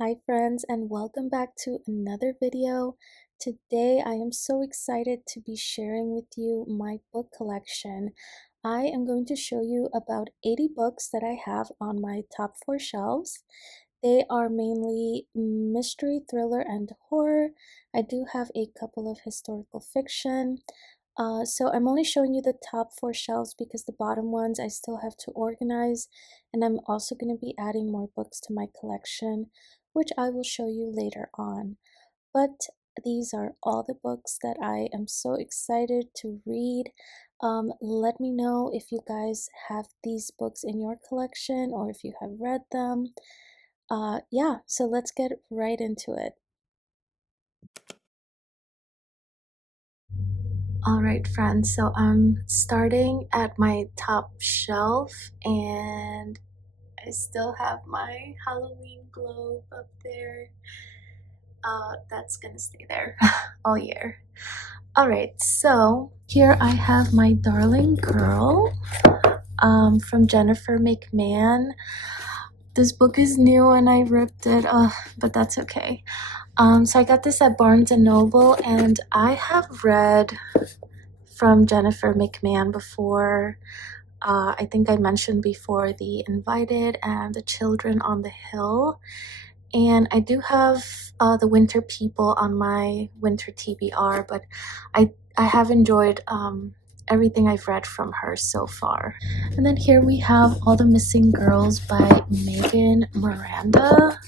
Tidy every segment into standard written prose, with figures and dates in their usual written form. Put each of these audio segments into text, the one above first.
Hi friends, and welcome back to another video. Today I am so excited to be sharing with you my book collection. I am going to show you about 80 books that I have on my top 4 shelves. They are mainly mystery, thriller, and horror. I do have a couple of historical fiction. So I'm only showing you the top 4 shelves because the bottom ones I still have to organize, and I'm also going to be adding more books to my collection, which I will show you later on. But these are all the books that I am so excited to read. Let me know if you guys have these books in your collection or if you have read them. Yeah, so let's get right into it. Alright friends, so I'm starting at my top shelf and I still have my Halloween globe up there. That's gonna stay there all year. Alright, so here I have My Darling Girl from Jennifer McMahon. This book is new and I ripped it, but that's okay. So I got this at Barnes & Noble, and I have read from Jennifer McMahon before. I think I mentioned before The Invited and The Children on the Hill. And I do have The Winter People on my winter TBR, but I have enjoyed everything I've read from her so far. And then here we have All the Missing Girls by Megan Miranda.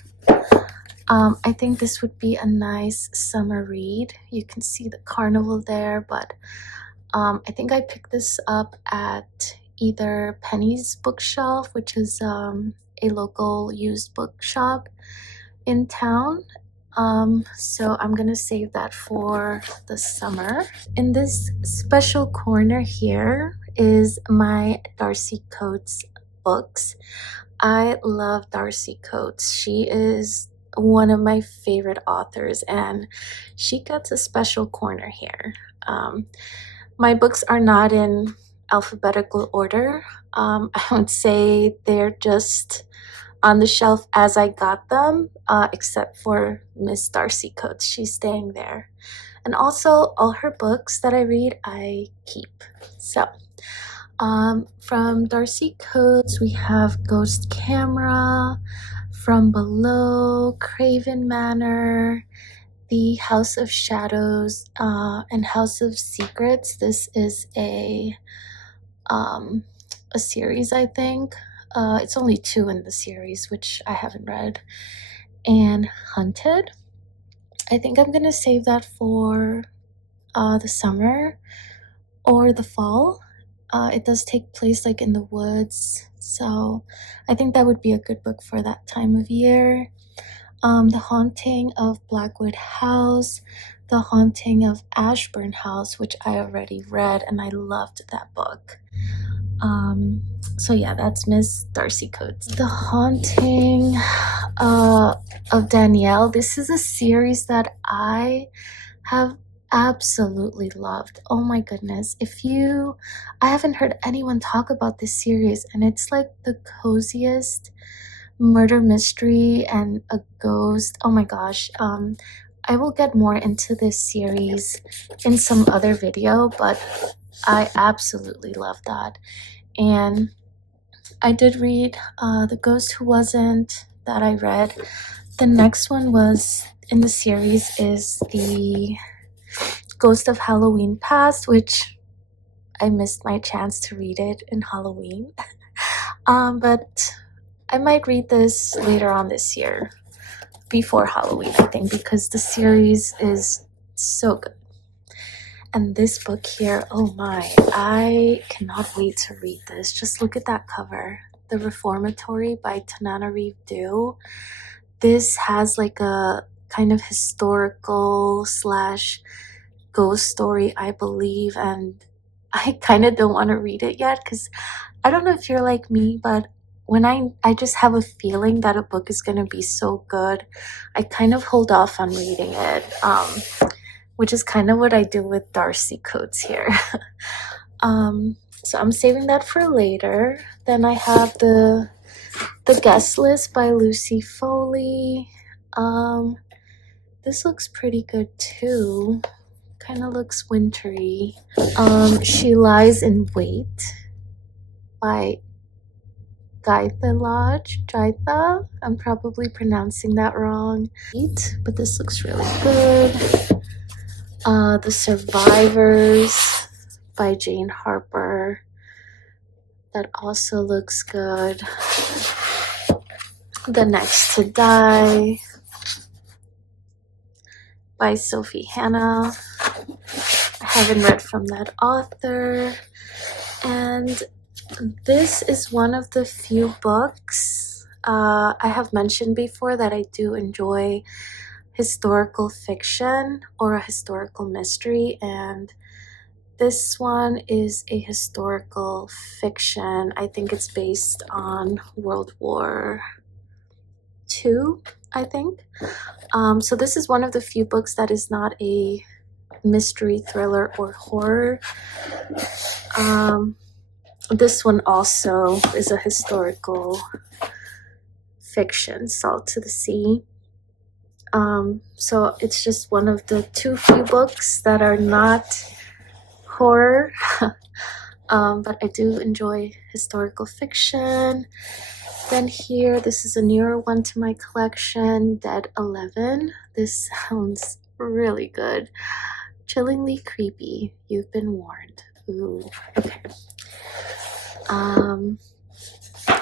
I think this would be a nice summer read. You can see the carnival there, but I think I picked this up at either Penny's Bookshelf, which is a local used bookshop in town. So I'm gonna save that for the summer. In this special corner here is my Darcy Coates books. I love Darcy Coates. She is one of my favorite authors, and she gets a special corner here. My books are not in alphabetical order. I would say they're just on the shelf as I got them, except for Miss Darcy Coates. She's staying there. And also, all her books that I read, I keep. So, from Darcy Coates, we have Ghost Camera, From Below, Craven Manor, The House of Shadows, and House of Secrets. This is a series, I think. It's only 2 in the series, which I haven't read. And Hunted. I think I'm gonna save that for the summer or the fall. It does take place like in the woods, so I think that would be a good book for that time of year. The Haunting of Blackwood House, The Haunting of Ashburn House, which I already read and I loved that book. So yeah, that's Miss Darcy Coates. The Haunting of Danielle. This is a series that I have absolutely loved. Oh my goodness. I haven't heard anyone talk about this series, and it's like the coziest murder mystery and a ghost. Oh my gosh. I will get more into this series in some other video, but I absolutely love that. And I did read The Ghost Who Wasn't, that I read. The next one was in the series is The Ghost of Halloween Past, which I missed my chance to read it in Halloween. But I might read this later on this year, before Halloween, I think, because the series is so good. And this book here, oh my, I cannot wait to read this. Just look at that cover. The Reformatory by Tananarive Due. This has like a kind of historical slash ghost story, I believe, and I kind of don't want to read it yet because I don't know if you're like me, but when I just have a feeling that a book is going to be so good, I kind of hold off on reading it, which is kind of what I do with Darcy Coates here. So I'm saving that for later. Then I have the Guest List by Lucy Foley. This looks pretty good too. Kind of looks wintry. She Lies in Wait by Gaitha Lodge. Gaitha? I'm probably pronouncing that wrong. But this looks really good. The Survivors by Jane Harper. That also looks good. The Next to Die by Sophie Hannah. I haven't read from that author. And this is one of the few books I have mentioned before that I do enjoy historical fiction or a historical mystery, and this one is a historical fiction. I think it's based on World War II, I think. So this is one of the few books that is not a mystery, thriller, or horror. This one also is a historical fiction, Salt to the Sea. So it's just one of the few books that are not horror. But I do enjoy historical fiction. Then here, this is a newer one to my collection, Dead 11. This sounds really good. Chillingly creepy. You've been warned. Ooh, okay.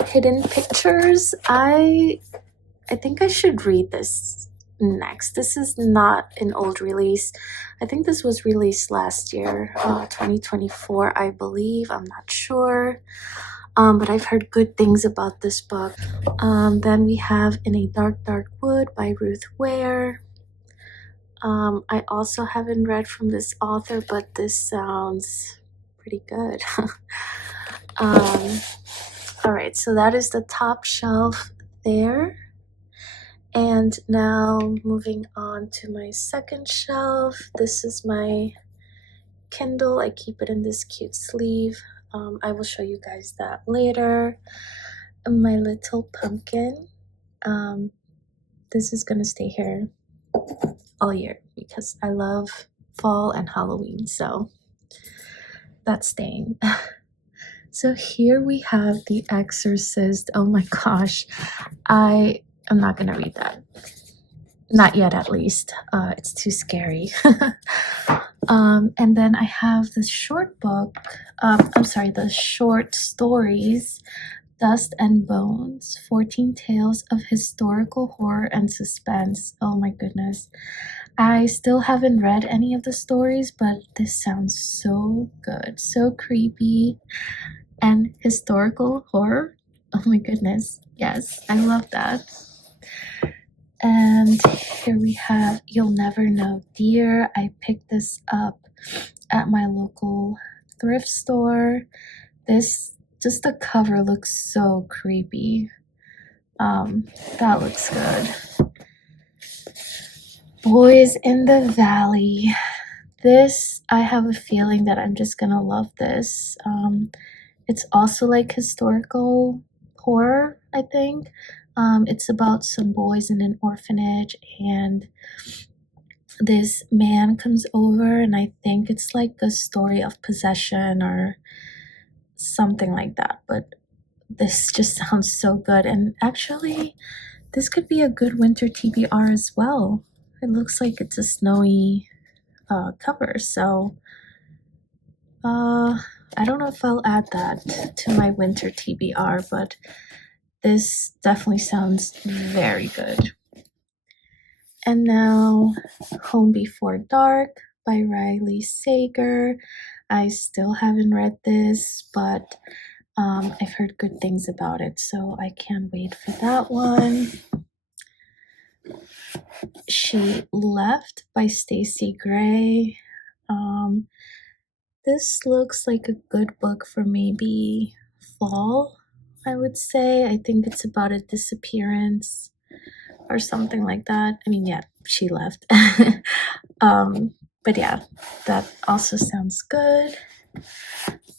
Hidden Pictures. I think I should read this next. This is not an old release. I think this was released last year, 2024, I believe. I'm not sure. But I've heard good things about this book. Then we have In a Dark, Dark Wood by Ruth Ware. I also haven't read from this author, but this sounds pretty good. All right, so that is the top shelf there. And now moving on to my second shelf. This is my Kindle. I keep it in this cute sleeve. I will show you guys that later. My Little Pumpkin. This is gonna stay here all year because I love fall and Halloween, so that's staying. So here we have The Exorcist. Oh my gosh, I am not gonna read that. Not yet, at least. It's too scary. And then I have the short book. The short stories, Dust and Bones, 14 Tales of Historical Horror and Suspense. Oh my goodness. I still haven't read any of the stories, but this sounds so good. So creepy and historical horror. Oh my goodness. Yes, I love that. And here we have You'll Never Know Dear. I picked this up at my local thrift store. Just the cover looks so creepy. That looks good. Boys in the Valley. This, I have a feeling that I'm just gonna love this. It's also like historical horror, I think. It's about some boys in an orphanage, and this man comes over, and I think it's like a story of possession or something like that. But this just sounds so good, and actually, this could be a good winter TBR as well. It looks like it's a snowy cover, so I don't know if I'll add that to my winter TBR, but this definitely sounds very good. And now, Home Before Dark by Riley Sager. I still haven't read this, but I've heard good things about it, so I can't wait for that one. She Left by Stacey Gray. This looks like a good book for maybe fall, I would say. I think it's about a disappearance or something like that. I mean, yeah, she left. But yeah, that also sounds good.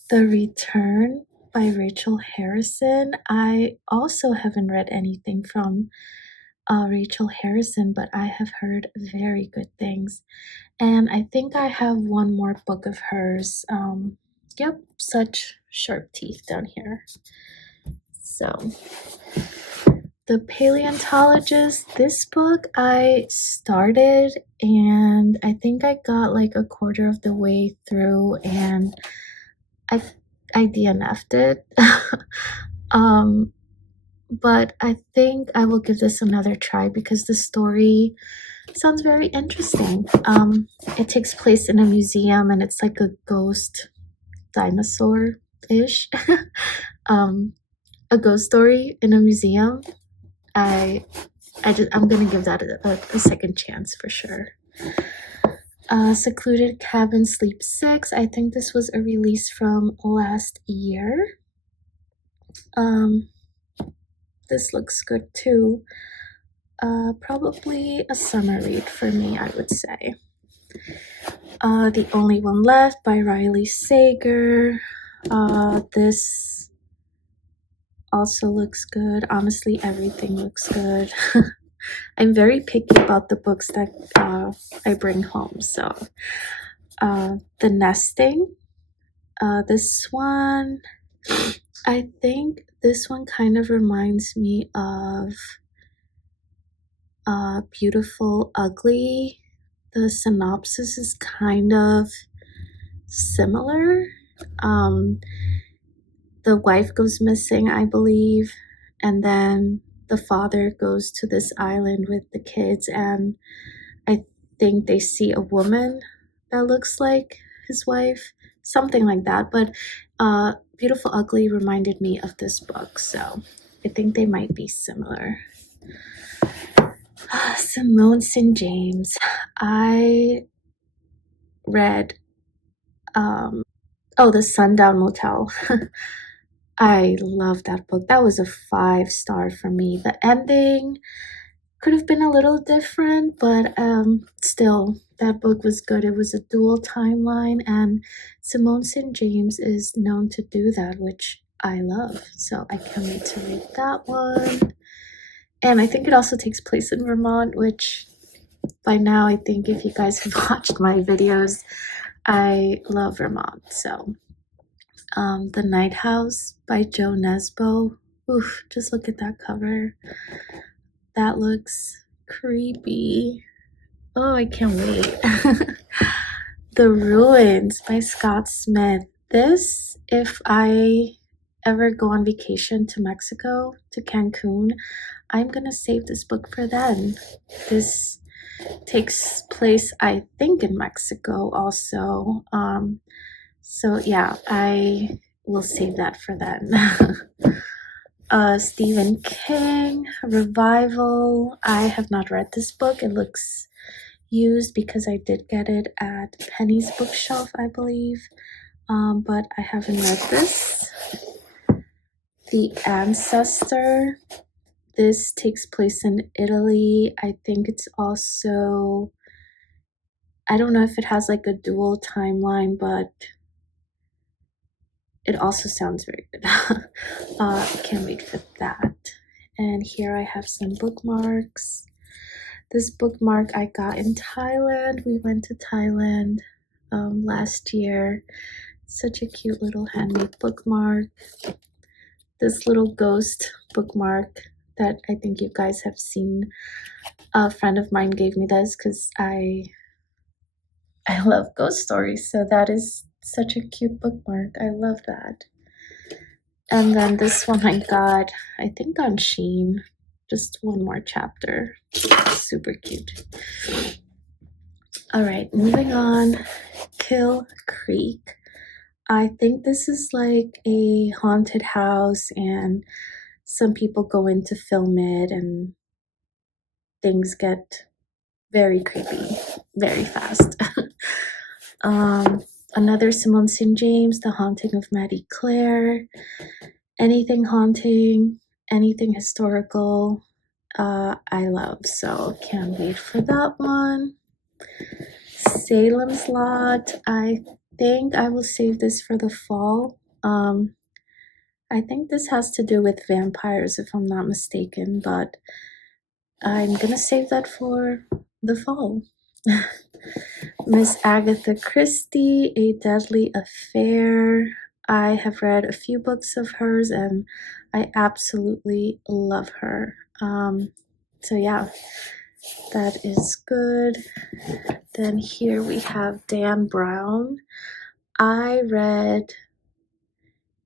The Return by Rachel Harrison. I also haven't read anything from Rachel Harrison, but I have heard very good things. And I think I have one more book of hers. Yep, Such Sharp Teeth down here. So, The Paleontologist, this book I started and I think I got like a quarter of the way through and I DNF'd it. But I think I will give this another try because the story sounds very interesting. It takes place in a museum and it's like a ghost dinosaur-ish. A ghost story in a museum. I'm gonna give that a second chance for sure. Secluded Cabin Sleep 6. I think this was a release from last year. This looks good too. Probably a summer read for me, I would say. The Only One Left by Riley Sager. This also looks good. Honestly, everything looks good. I'm very picky about the books that I bring home. So, The Nesting. This one, I think this one kind of reminds me of Beautiful Ugly. The synopsis is kind of similar. The wife goes missing, I believe, and then the father goes to this island with the kids, and I think they see a woman that looks like his wife, something like that. But Beautiful Ugly reminded me of this book, so I think they might be similar. Simone St. James. I read The Sundown Motel. I love that book. That was a 5-star for me. The ending could have been a little different, but still, that book was good. It was a dual timeline, and Simone St. James is known to do that, which I love. So I can't wait to read that one. And I think it also takes place in Vermont, which by now I think if you guys have watched my videos, I love Vermont. So The Night House by Jo Nesbø. Oof, just look at that cover. That looks creepy. Oh, I can't wait. The Ruins by Scott Smith. This, if I ever go on vacation to Mexico, to Cancun, I'm gonna save this book for then. This takes place, I think, in Mexico also. So yeah, I will save that for then. Stephen King, Revival. I have not read this book. It looks used because I did get it at Penny's bookshelf, I believe. But I haven't read this. The Ancestor. This takes place in Italy. I think it's also, I don't know if it has like a dual timeline, but it also sounds very good. Can't wait for that. And here I have some bookmarks. This bookmark I got in Thailand. We went to Thailand last year. Such a cute little handmade bookmark. This little ghost bookmark that I think you guys have seen. A friend of mine gave me this because I love ghost stories. So that is such a cute bookmark. I love that. And then this one I got, I think on Shein. Just one more chapter. Super cute. All right, moving on. Kill Creek. I think this is like a haunted house and some people go in to film it and things get very creepy very fast. Another Simone St. James, The Haunting of Maddie Clare. Anything haunting, anything historical, I love. So can't wait for that one. Salem's Lot. I think I will save this for the fall. I think this has to do with vampires, if I'm not mistaken, but I'm gonna save that for the fall. Miss Agatha Christie, A Deadly Affair. I have read a few books of hers and I absolutely love her. So yeah, that is good. Then here we have Dan Brown. I read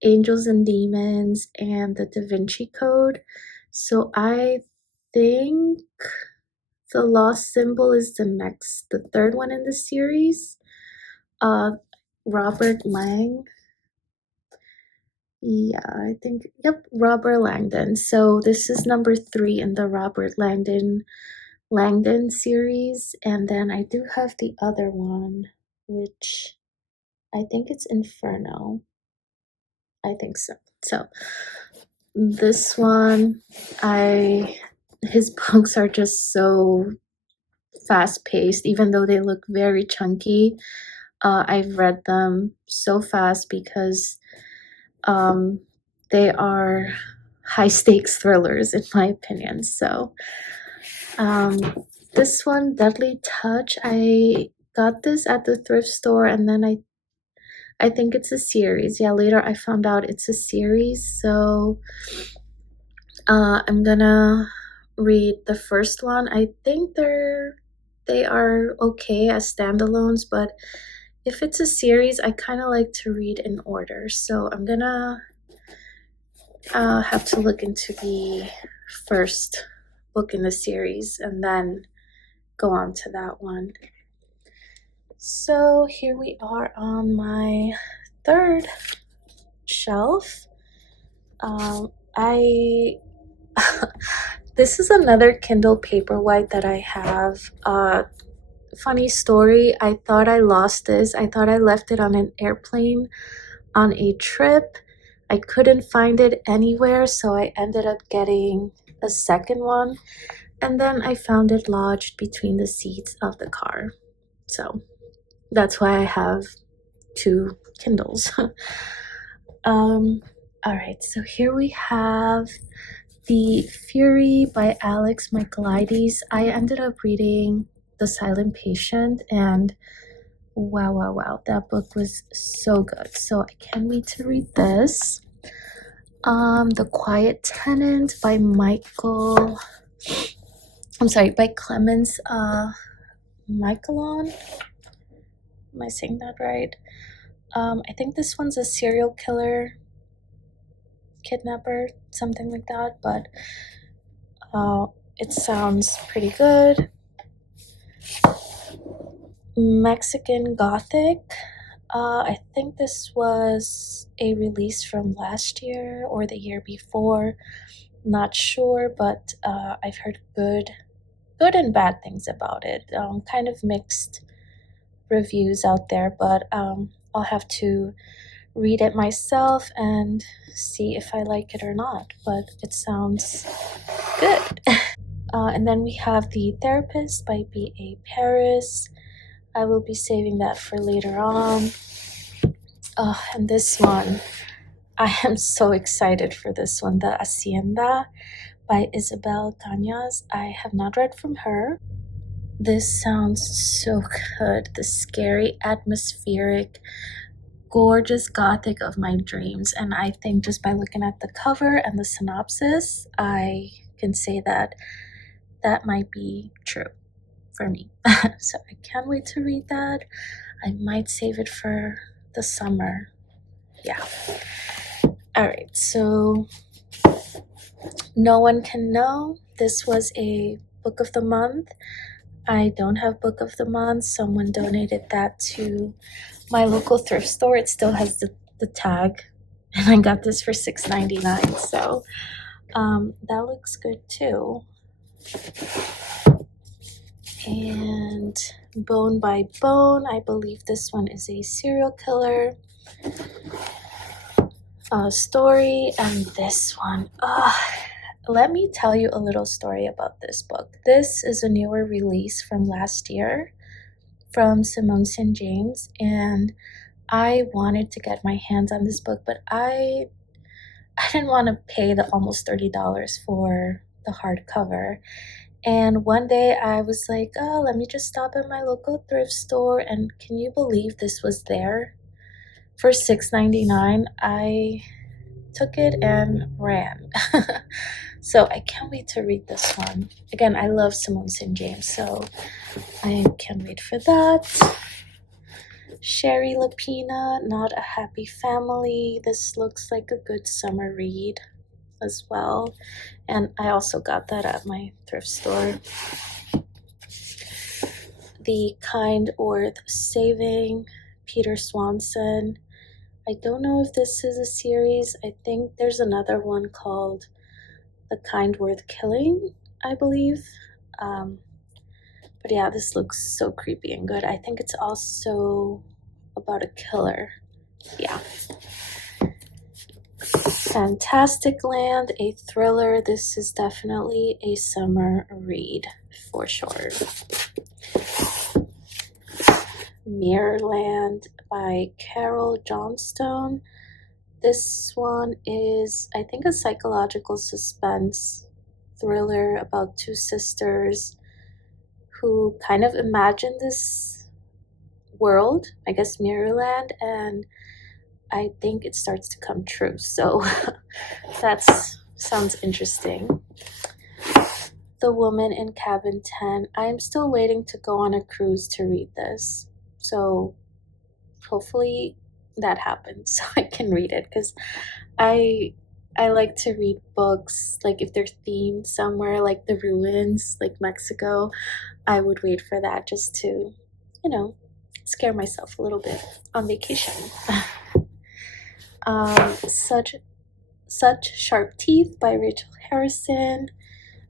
Angels and Demons and The Da Vinci Code. So I think The Lost Symbol is the third one in the series. Robert Lang. Yeah, I think, yep, Robert Langdon. So this is number 3 in the Robert Langdon series. And then I do have the other one, which I think it's Inferno. I think so. So this one, his books are just so fast paced, even though they look very chunky. I've read them so fast because they are high stakes thrillers, in my opinion. So this one, Deadly Touch, I got this at the thrift store, and then I think it's a series. Yeah, later I found out it's a series. So I'm gonna read the first one. I think they are okay as standalones, but if it's a series, I kind of like to read in order. So I'm gonna have to look into the first book in the series and then go on to that one. So here we are on my third shelf. I this is another Kindle Paperwhite that I have. Funny story, I thought I lost this. I thought I left it on an airplane on a trip. I couldn't find it anywhere, so I ended up getting a second one. And then I found it lodged between the seats of the car. So that's why I have 2 Kindles. All right, so here we have The Fury by Alex Michaelides. I ended up reading The Silent Patient, and wow, that book was so good. So I can't wait to read this. The Quiet Tenant by by Clemens Michaelon. Am I saying that right? I think this one's a serial killer, kidnapper, something like that, but it sounds pretty good. Mexican Gothic. I think this was a release from last year or the year before. Not sure, but I've heard good and bad things about it. Kind of mixed reviews out there, but I'll have to read it myself and see if I like it or not. But it sounds good. And then we have The Therapist by B.A. Paris. I will be saving that for later on. And this one, I am so excited for this one, The Hacienda by Isabel Cañas. I have not read from her. This sounds so good. The scary, atmospheric, gorgeous gothic of my dreams. And I think just by looking at the cover and the synopsis, I can say that that might be true for me. So I can't wait to read that. I might save it for the summer. Yeah. All right, so No One Can Know. This was a book of the month. I don't have book of the month. Someone donated that to my local thrift store. It still has the tag, and I got this for $6.99. So that looks good too. And Bone by Bone. I believe this one is a serial killer story, and this one. Let me tell you a little story about this book. This is a newer release from last year from Simone St. James, and I wanted to get my hands on this book, but I didn't want to pay the almost $30 for the hardcover. And one day I was like, oh, let me just stop at my local thrift store. And can you believe this was there? For $6.99, I took it and ran. So I can't wait to read this one. Again, I love Simone St. James, so I can't wait for that. Sherry Lapina, Not a Happy Family. This looks like a good summer read as well. And I also got that at my thrift store. The Kind Worth Saving, Peter Swanson. I don't know if this is a series. I think there's another one called The Kind Worth Killing, I believe. But yeah, this looks so creepy and good. I think it's also about a killer. Yeah. Fantastic Land, a thriller. This is definitely a summer read for sure. Mirrorland by Carol Johnstone. This one is, I think, a psychological suspense thriller about two sisters who kind of imagine this world, I guess Mirrorland, and I think it starts to come true. So that sounds interesting. The Woman in Cabin 10. I am still waiting to go on a cruise to read this. So hopefully that happens so I can read it, because I like to read books like if they're themed somewhere, like the ruins, like Mexico. I would wait for that just to, scare myself a little bit on vacation. Such Sharp Teeth by Rachel Harrison.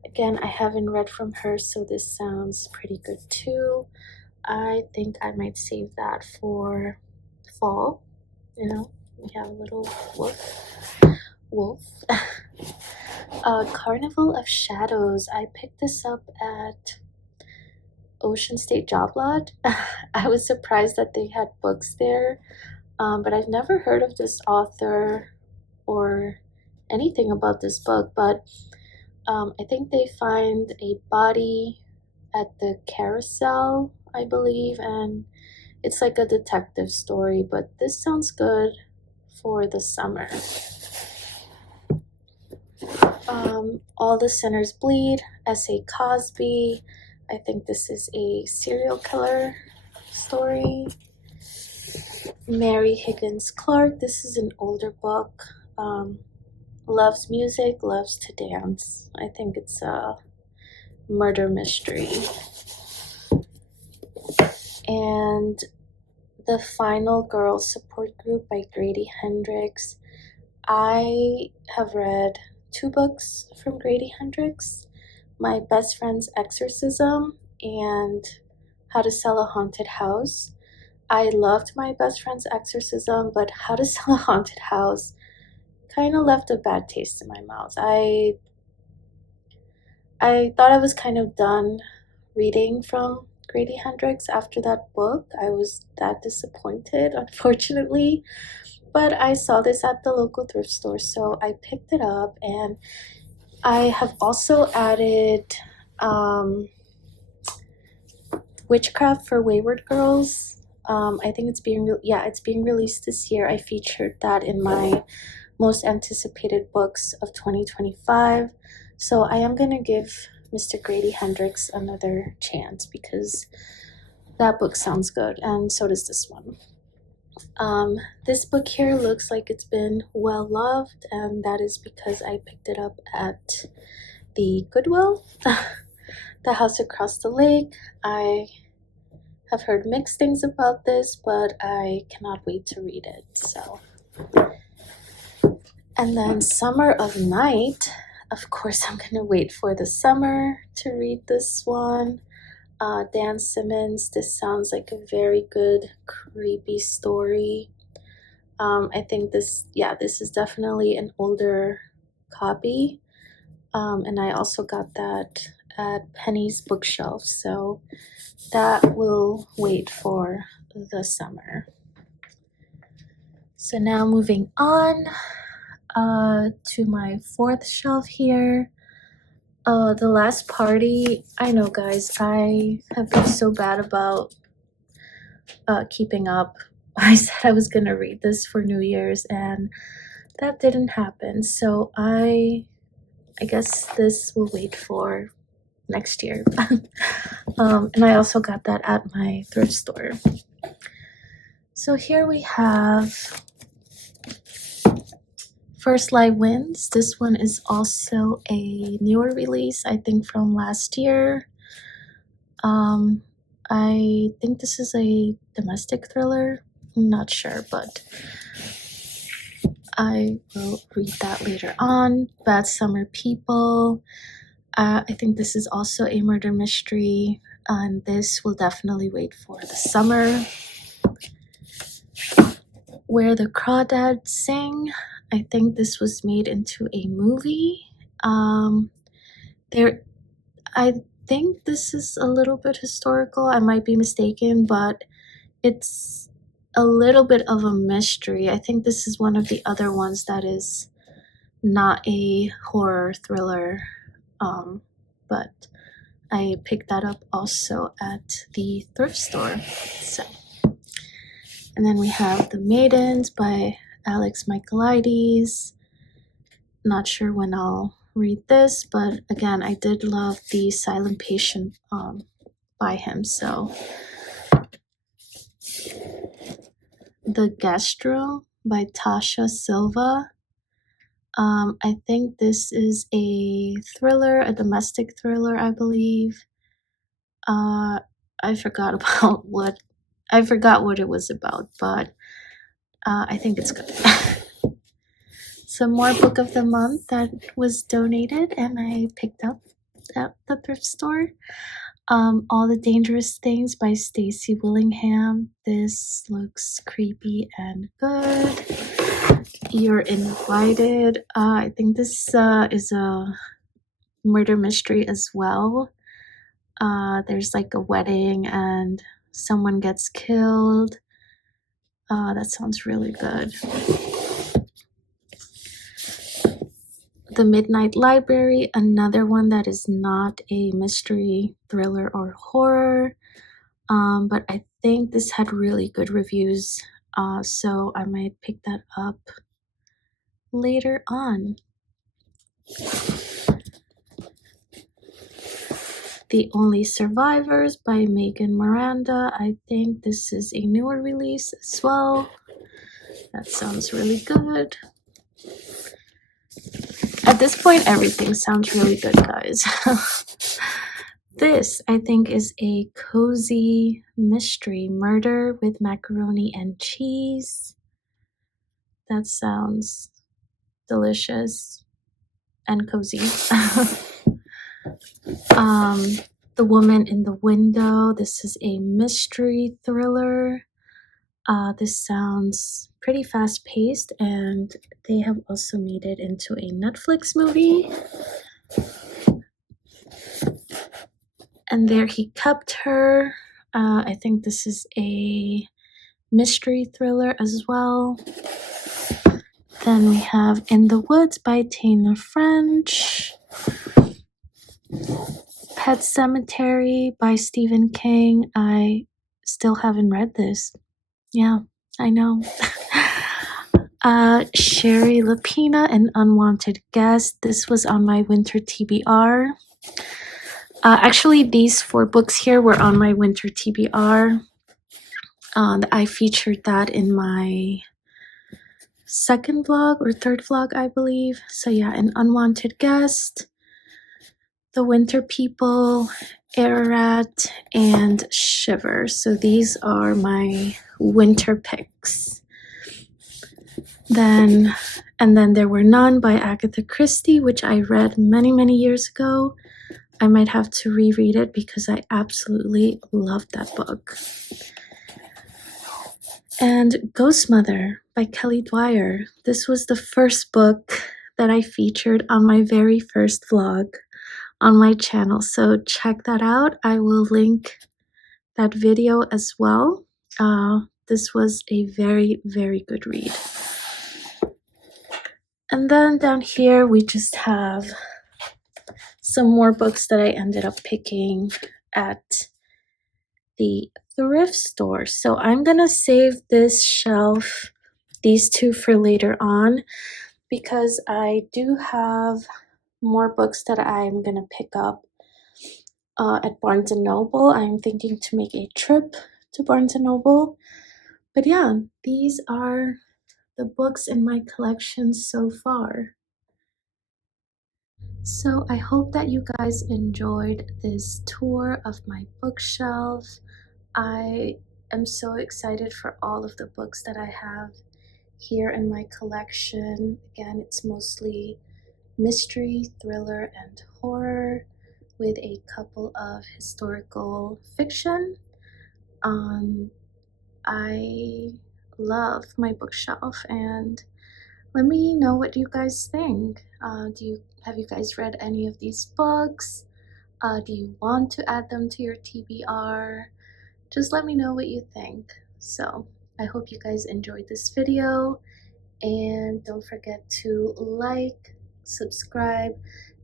Again, I haven't read from her, so this sounds pretty good too. I think I might save that for fall. We have a little wolf. Carnival of Shadows. I picked this up at Ocean State Job Lot. I was surprised that they had books there, but I've never heard of this author or anything about this book. But I think they find a body at the carousel, I believe, and it's like a detective story, but this sounds good for the summer. All the Sinners Bleed, S.A. Cosby. I think this is a serial killer story. Mary Higgins Clark. This is an older book. Loves music, loves to dance. I think it's a murder mystery. And The Final Girl Support Group by Grady Hendrix. I have read 2 books from Grady Hendrix, My Best Friend's Exorcism and How to Sell a Haunted House. I loved My Best Friend's Exorcism, but How to Sell a Haunted House kind of left a bad taste in my mouth. I thought I was kind of done reading from Grady Hendrix after that book. I was that disappointed, unfortunately. But I saw this at the local thrift store, so I picked it up, and I have also added Witchcraft for Wayward Girls. I think it's being released this year. I featured that in my most anticipated books of 2025. So I am gonna give Mr. Grady Hendrix another chance because that book sounds good, and so does this one. This book here looks like it's been well loved, and that is because I picked it up at the Goodwill, the house across the lake. I have heard mixed things about this, but I cannot wait to read it. So, and then Summer of Night. Of course, I'm gonna wait for the summer to read this one. Dan Simmons. This sounds like a very good, creepy story. I think this is definitely an older copy. And I also got that at Penny's Bookshelf, so that will wait for the summer. So now moving on to my 4th shelf here. The last party, I know guys, I have been so bad about keeping up. I said I was gonna read this for New Year's and that didn't happen. So I guess this will wait for next year. And I also got that at my thrift store. So here we have First Light Wins. This one is also a newer release, I think from last year. I think this is a domestic thriller. I'm not sure, but I will read that later on. Bad Summer People. I think this is also a murder mystery, and this will definitely wait for the summer. Where the Crawdads Sing. I think this was made into a movie. I think this is a little bit historical. I might be mistaken, but it's a little bit of a mystery. I think this is one of the other ones that is not a horror thriller, but I picked that up also at the thrift store. So, and then we have The Maidens by Alex Michaelides. Not sure when I'll read this, but again, I did love The Silent Patient by him. So, The Guest Room by Tasha Silva. I think this is a thriller, a domestic thriller, I believe. I forgot what it was about, but I think it's good. Some more book of the month that was donated and I picked up at the thrift store. All the Dangerous Things by Stacy Willingham. This looks creepy and good. You're Invited. I think this is a murder mystery as well. There's like a wedding and someone gets killed. That sounds really good. The Midnight Library, another one that is not a mystery, thriller, or horror. But I think this had really good reviews, so I might pick that up later on. The Only Survivors by Megan Miranda. I think this is a newer release as well. That sounds really good. At this point, everything sounds really good, guys. This, I think, is a cozy mystery, Murder with Macaroni and Cheese. That sounds delicious and cozy. The Woman in the Window. This is a mystery thriller. This sounds pretty fast-paced, and they have also made it into a Netflix movie. And There He Kept Her. I think this is a mystery thriller as well. Then we have In the Woods by Tana French. Pet Sematary by Stephen King. I still haven't read this. Yeah, I know. Sherry Lapina, An Unwanted Guest. This was on my winter TBR. Actually, these 4 books here were on my winter TBR. I featured that in my second vlog or third vlog, I believe. So yeah, An Unwanted Guest, The Winter People, Ararat, and Shiver. So these are my winter picks. Then There Were None by Agatha Christie, which I read many, many years ago. I might have to reread it because I absolutely loved that book. And Ghost Mother by Kelly Dwyer. This was the first book that I featured on my very first vlog on my channel, so check that out. I will link that video as well. This was a very, very good read. And then down here we just have some more books that I ended up picking at the thrift store. So I'm gonna save this shelf, these two, for later on, because I do have more books that I'm gonna pick up at Barnes and Noble. I'm thinking to make a trip to Barnes and Noble. But yeah, these are the books in my collection so far. So I hope that you guys enjoyed this tour of my bookshelf. I am so excited for all of the books that I have here in my collection. Again, it's mostly mystery, thriller, and horror, with a couple of historical fiction. I love my bookshelf, and let me know what you guys think. Have you guys read any of these books? Do you want to add them to your TBR? Just let me know what you think. So I hope you guys enjoyed this video, and don't forget to like, subscribe,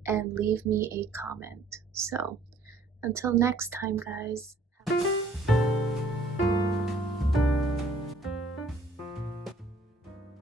and leave me a comment. So until next time, guys.